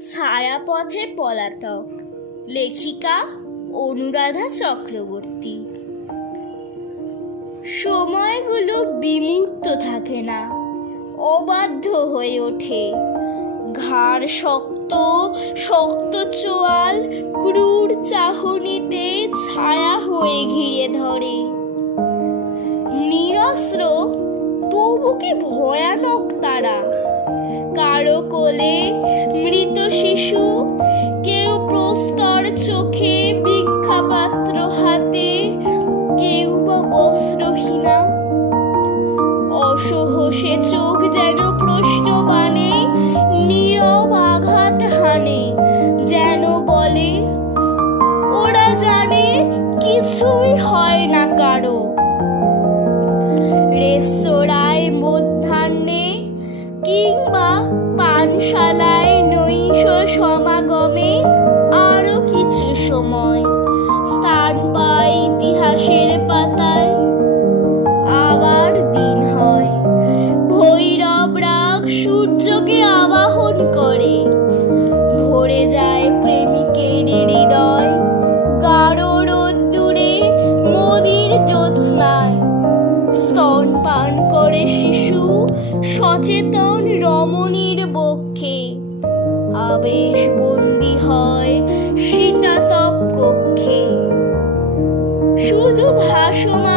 ছায়াপথে পলাতক, লেখিকা অনুরাধা চক্রবর্তী। সময়গুলো বিমূর্ত থাকে না, অবাধ্য হয়ে ওঠে। ঘাড় শক্ত শক্ত চোয়াল ক্রূর চাহনিতে ছায়া হয়ে ঘিরে ধরে। নিরস্ত্র তবু কি ভয়ানক তারা। কারো কোলে মৃত শিশু, কেউ প্রস্তর চোখে ভিক্ষাপাত্র হাতে, কেউ বা বস্ত্রহীনা। অসহসে চোখ যেন প্রশ্নবাণে নীরব আঘাত হানে, যেন বলে ওরা জানে কিছুই হয় না কারো। রেস্তোরাঁয় মধ্যাহ্নে কিংবা পানশালায় নৈশ সমাগমে আরো কিছু সময় স্থান পায় ইতিহাসের পাতায়। আবার দিন হয়, ভৈরব রাগ সূর্যকে আবাহন করে। ভরে যায় প্রেমিকের হৃদয় গাঢ় রোদ্দুরে নদীর জ্যোৎস্নায়। স্তন পান করে শিশু সচেতন রমণীর বক্ষে। আবেশ বন্দী হয় শীতাতপ কক্ষে। শুধু ভাসমান